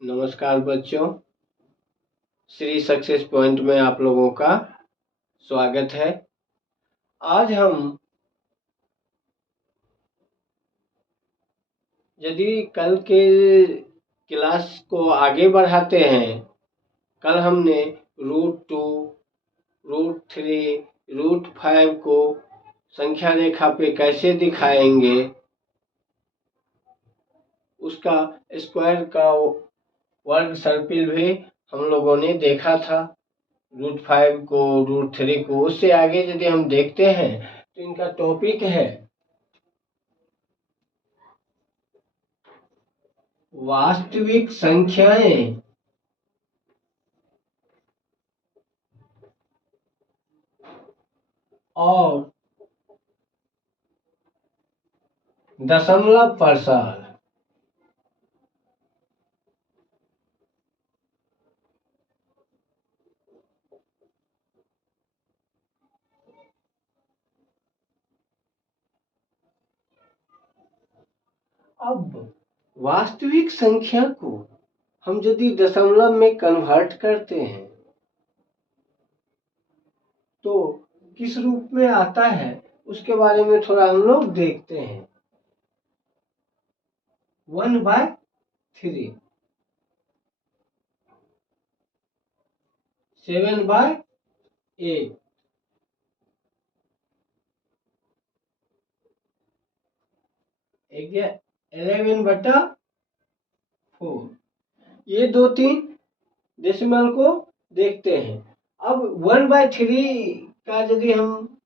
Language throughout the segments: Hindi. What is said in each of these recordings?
नमस्कार बच्चों, श्री सक्सेस पॉइंट में आप लोगों का स्वागत है। आज हम यदि कल के क्लास को आगे बढ़ाते हैं, कल हमने √2, √3, √5 को संख्या रेखा पे कैसे दिखाएंगे, उसका स्क्वायर का वर्ग सर्पिल भी हम लोगों ने देखा था। √5 को, √3 को, उससे आगे यदि हम देखते हैं तो इनका टॉपिक है वास्तविक संख्याएं और दशमलव प्रसार। अब वास्तविक संख्या को हम यदि दशमलव में कन्वर्ट करते हैं तो किस रूप में आता है, उसके बारे में थोड़ा हम लोग देखते हैं। 1/3, 7/8, 11/4, ये 2-3 डेसिमल को देखते हैं। अब 1/3 का यदि हम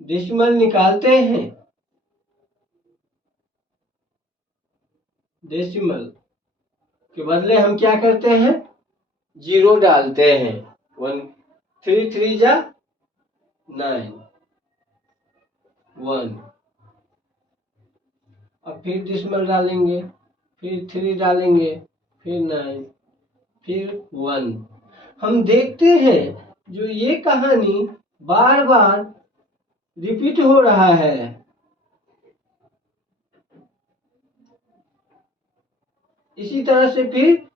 डेसिमल निकालते हैं, डेसिमल के बदले हम क्या करते हैं, 0 डालते हैं। 3 3 जा 9, 1। अब फिर डेसिमल डालेंगे, फिर 3 डालेंगे, फिर 9, फिर 1। हम देखते हैं जो ये कहानी बार बार रिपीट हो रहा है। इसी तरह से फिर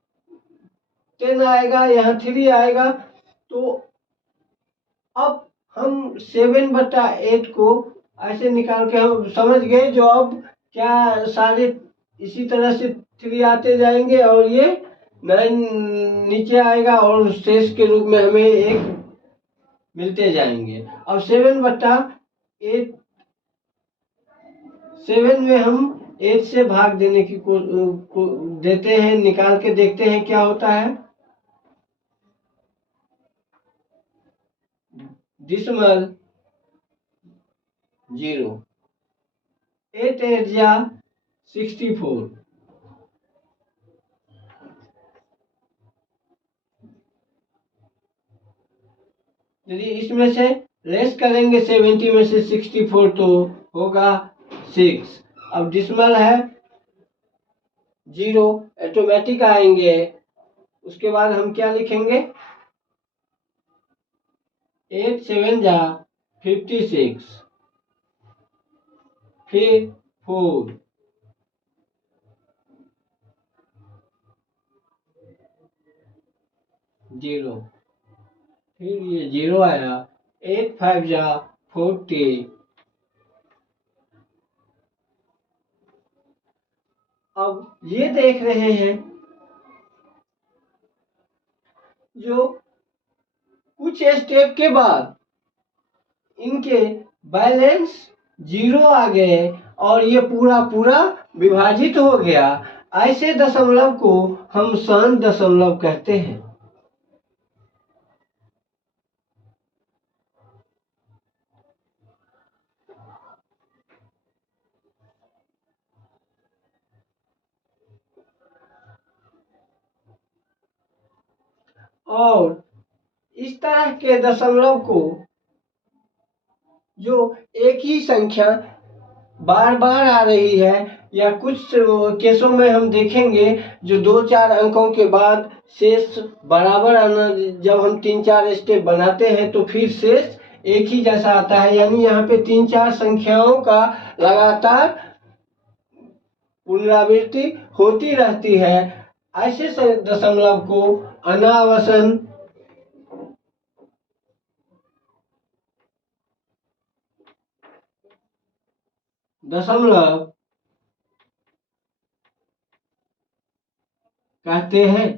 10 आएगा, यहाँ 3 आएगा। तो अब हम 7/8 को ऐसे निकाल के हम समझ गए, जो अब क्या सारे इसी तरह से 3 आते जाएंगे और ये 9 नीचे आएगा और शेष के रूप में हमें 1 मिलते जाएंगे। अब 7/8, 7 में हम 8 से भाग देने की को देते हैं, निकाल के देखते हैं क्या होता है। डेसिमल 0, 8 8 जा 64। यदि इसमें से लेस करेंगे 70 में से 64 तो होगा 6। अब डेसिमल है 0, ऑटोमेटिक आएंगे। उसके बाद हम क्या लिखेंगे, 8 7 जा 56, फिर 4, 0, फिर ये 0 आया। 8 5 जा 40। अब ये देख रहे हैं जो कुछ स्टेप के बाद इनके बैलेंस 0 आ गए और ये पूरा पूरा विभाजित हो गया। ऐसे दशमलव को हम शांत दशमलव कहते हैं। और इस तरह के दशमलव को जो एक ही संख्या बार बार आ रही है, या कुछ केसों में हम देखेंगे जो 2-4 अंकों के बाद शेष बराबर आना, जब हम 3-4 स्टेप बनाते हैं तो फिर शेष एक ही जैसा आता है। यानी यहाँ पे 3-4 संख्याओं का लगातार पुनरावृत्ति होती रहती है। ऐसे दशमलव को अनावसन दशमलव कहते हैं।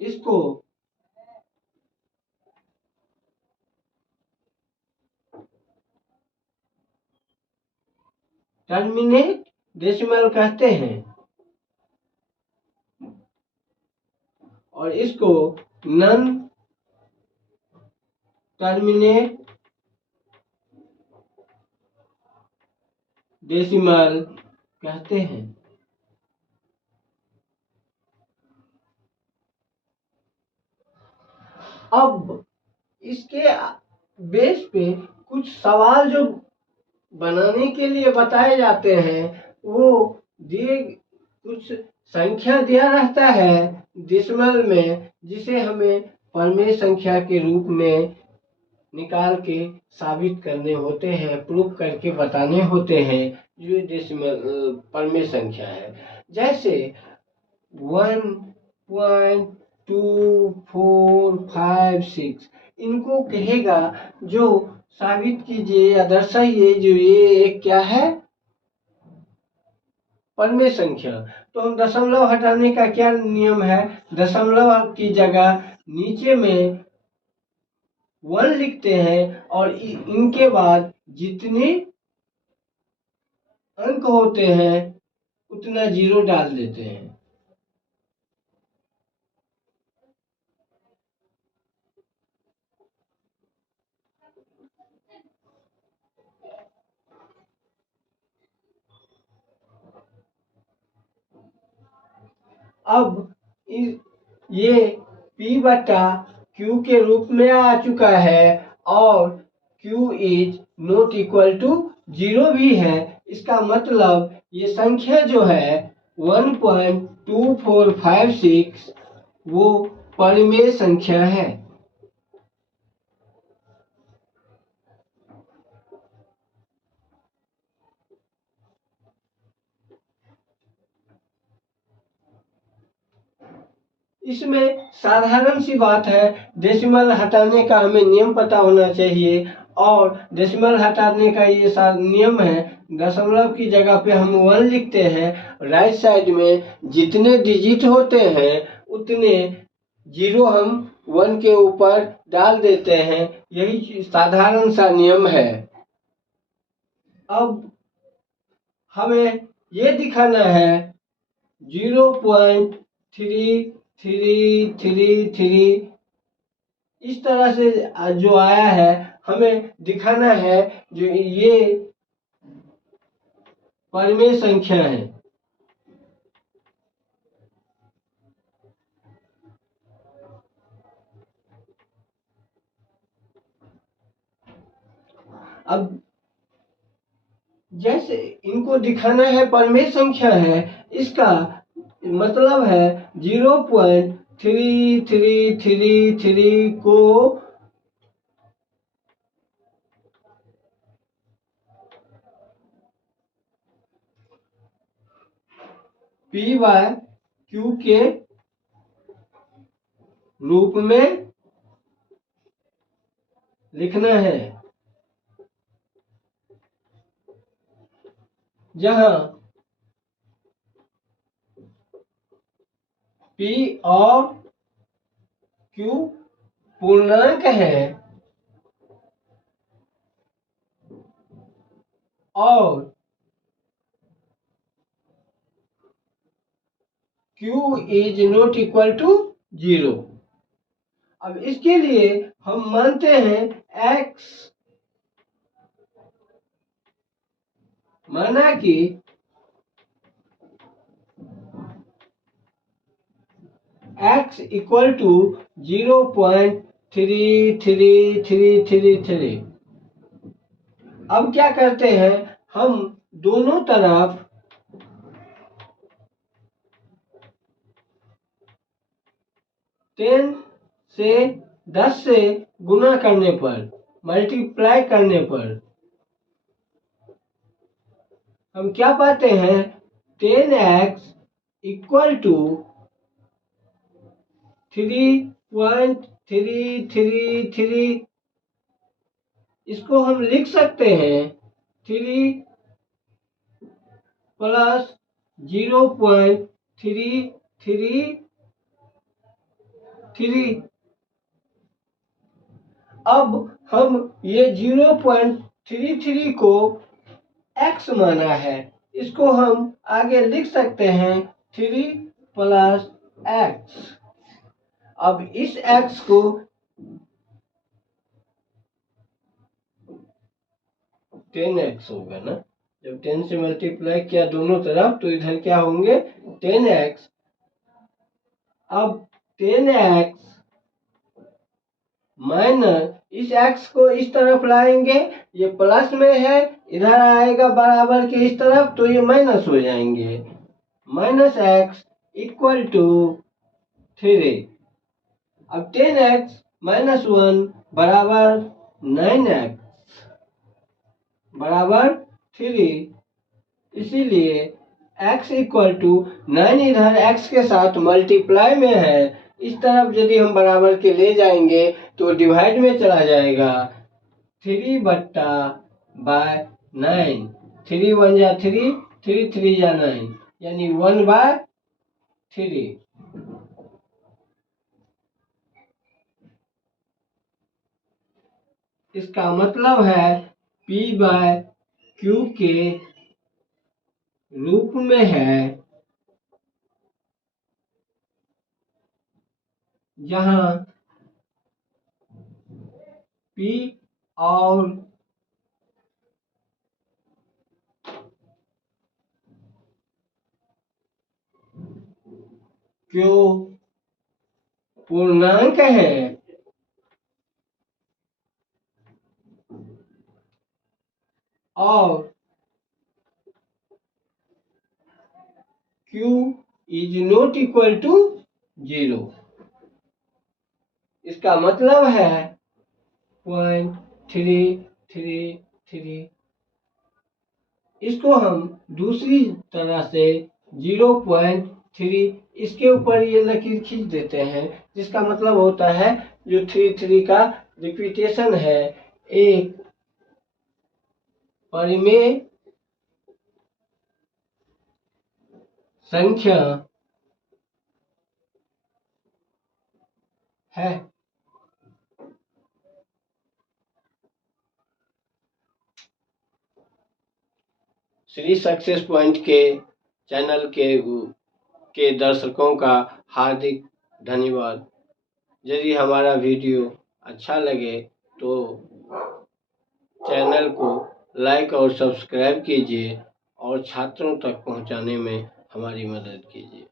इसको टर्मिनेट डेसिमल कहते हैं और इसको नॉन टर्मिनेट डेसिमल कहते हैं। अब इसके बेस पे कुछ सवाल जो बनाने के लिए बताए जाते हैं, वो दिए कुछ संख्या दिया रहता है डेसिमल में, जिसे हमें परमेय संख्या के रूप में निकाल के साबित करने होते हैं, प्रूफ करके बताने होते हैं जो डेसिमल परमेय संख्या है। जैसे 1.2456 इनको कहेगा जो साबित कीजिए या दर्शाइए जो ये एक क्या है, परमेय संख्या। तो हम दशमलव हटाने का क्या नियम है, दशमलव की जगह नीचे में 1 लिखते हैं और इनके बाद जितने अंक होते हैं उतना 0 डाल देते हैं। अब ये P बटा Q के रूप में आ चुका है और Q is not equal to 0 भी है। इसका मतलब ये संख्या जो है 1.2456 वो परमेय संख्या है। इसमें साधारण सी बात है, डेसिमल हटाने का हमें नियम पता होना चाहिए और डेसिमल हटाने का ये नियम है, दशमलव की जगह पे हम 1 लिखते हैं, राइट साइड में जितने डिजिट होते हैं उतने 0 हम 1 के ऊपर डाल देते हैं। यही साधारण सा नियम है। अब हमें ये दिखाना है 0.3333 इस तरह से जो आया है, हमें दिखाना है जो ये परमेय संख्या है। अब जैसे इनको दिखाना है परमेय संख्या है, इसका मतलब है 0.3333 को P बाय Q के रूप में लिखना है, जहां P और Q पूर्णांक है और Q is not equal to 0। अब इसके लिए हम मानते हैं x, माना कि x इक्वल टू 0.3333। अब क्या करते हैं, हम दोनों तरफ 10 से 10 से गुना करने पर, मल्टीप्लाई करने पर हम क्या पाते हैं? 10x equal to 3.333। इसको हम लिख सकते हैं 3 प्लस 0.333। अब हम ये 0.33 को x माना है, इसको हम आगे लिख सकते हैं 3 प्लस x। अब इस x को 10x होगा ना, जब 10 से मल्टीप्लाई किया दोनों तरफ तो इधर क्या होंगे 10x। अब 10x माइनस इस x को इस तरफ लाएंगे, ये प्लस में है, इधर आएगा बराबर के इस तरफ तो ये माइनस हो जाएंगे। -x equal to 3। अब 10x माइनस 1 बराबर 9x बराबर 3। इसीलिए x इक्वल टू 9 इधर x के साथ मल्टीप्लाई में है, इस तरफ यदि हम बराबर के ले जाएंगे तो डिवाइड में चला जाएगा। 3/9, 3 1 जा 3, 3 3 जा 9, यानी 1/3। इसका मतलब है P/Q के रूप में है, जहां P और Q पूर्णांक है और Q is not equal to 0। इसका मतलब है 0.333। इसको हम दूसरी तरह से 0.3 इसके ऊपर ये लकीर खींच देते हैं, जिसका मतलब होता है जो 3 का रिपीटेशन है, एक परिमेय संख्या है। श्री सक्सेस पॉइंट के चैनल के दर्शकों का हार्दिक धन्यवाद। यदि हमारा वीडियो अच्छा लगे तो चैनल को लाइक और सब्सक्राइब कीजिए और छात्रों तक पहुंचाने में हमारी मदद कीजिए।